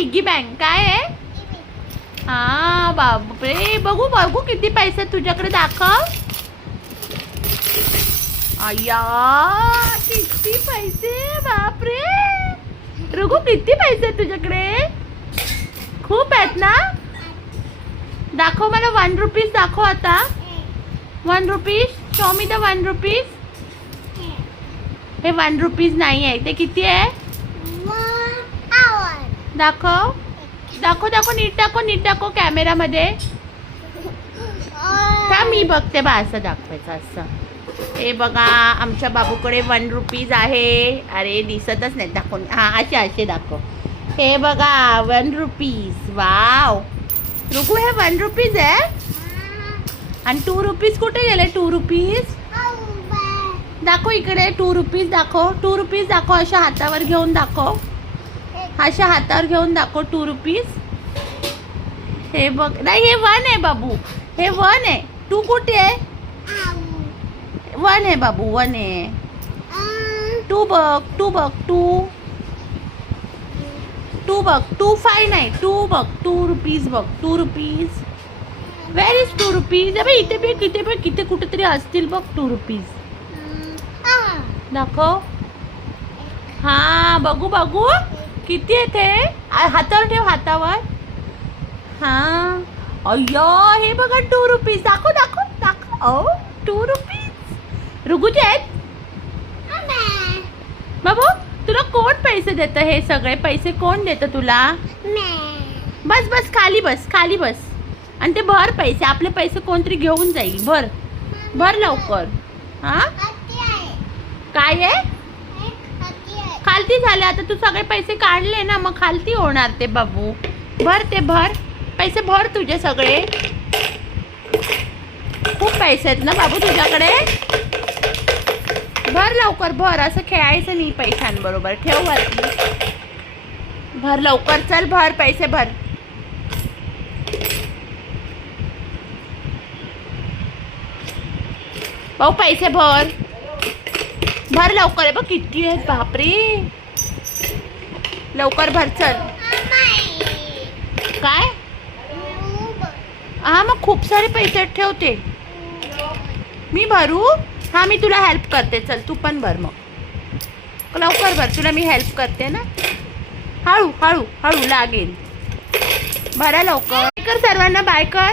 Piggy bank काय आहे? हा बापरे, बघू बघू किती पैसे तुझ्याकडे दाखव. अय्या किती पैसे, बापरे. रघु किती पैसे तुझ्याकडे? खूप आहेत ना. दाखव मला 1 रुपीज दाखव आता. 1 rupees, show me the 1 rupees. हे 1 रुपीज नाही आहे, ते किती आहे? दाखव दाखव दाखव, नीट दाखव, नीट दाखव कॅमेरामध्ये. का मी बघते बा, असं दाखवायचं असं. हे बघा आमच्या बाबूकडे 1 रुपीज आहे. अरे दिसतच नाही, दाखव. हां असे असे दाखव. हे बघा 1 रुपीज. वाव रुकू, हे 1 रुपीज आहे. आणि 2 रुपीज कुठे गेले? 2 रुपीज दाखव इकडे. 2 रुपीज दाखव. 2 रुपीज दाखव. अशा हातावर घेऊन दाखव. अशा हातावर घेऊन दाखव 2 रुपीज. हे बघ, नाही हे 1 आहे बाबू. हे 1 आहे. 2 कुठे आहे? 1 आहे बाबू, 1 आहे. 2 बघ, 2 बघ, 2 बघ. 2 5 नाही, 2 बघ. 2 रुपीज बघ. 2 रुपीज. Where is 2 rupees? अबे इथे बघ, इथे बघ, इथे कुठेतरी असतील बघ 2 रुपीज. दाखव. हा बघू बघू किती आहे ते. हातावर ठेव, हातावर. हा अय्यो, हे बघा 2 रुपीज. दाखव दाखव दाखव. ओ 2 रुपीज रुगूचे आहेत बाबू. तुला कोण पैसे देतं? हे सगळे पैसे कोण देतं तुला? बस बस, खाली बस, खाली बस. आणि ते भर पैसे. आपले पैसे कोणतरी घेऊन जाईल. भर भर लवकर. हा काय आहे? खालती झाले. आता तू सगळे पैसे काढले ना, मग खालती होणार ते बाबू. भर ते, भर पैसे, भर तुझे सगळे. खूप पैसे आहेत ना बाबू तुझ्याकडे. भर लवकर, भर. असं खेळायचं नाही पैशांबरोबर. ठेव वरती. भर लवकर, चल भर पैसे, भर. भाऊ पैसे भर. भर लवकर. आहे बघ किती आहेत, बापरे. लवकर भर, चल. काय? हा मग खूप सारे पैसे ठेवते मी. भरू? हा मी तुला हेल्प करते. चल तू पण भर मग. लवकर भर, तुला मी हेल्प करते ना. हळू हळू हळू लागेल. भरा लवकर. बाय कर सर्वांना, बाय कर.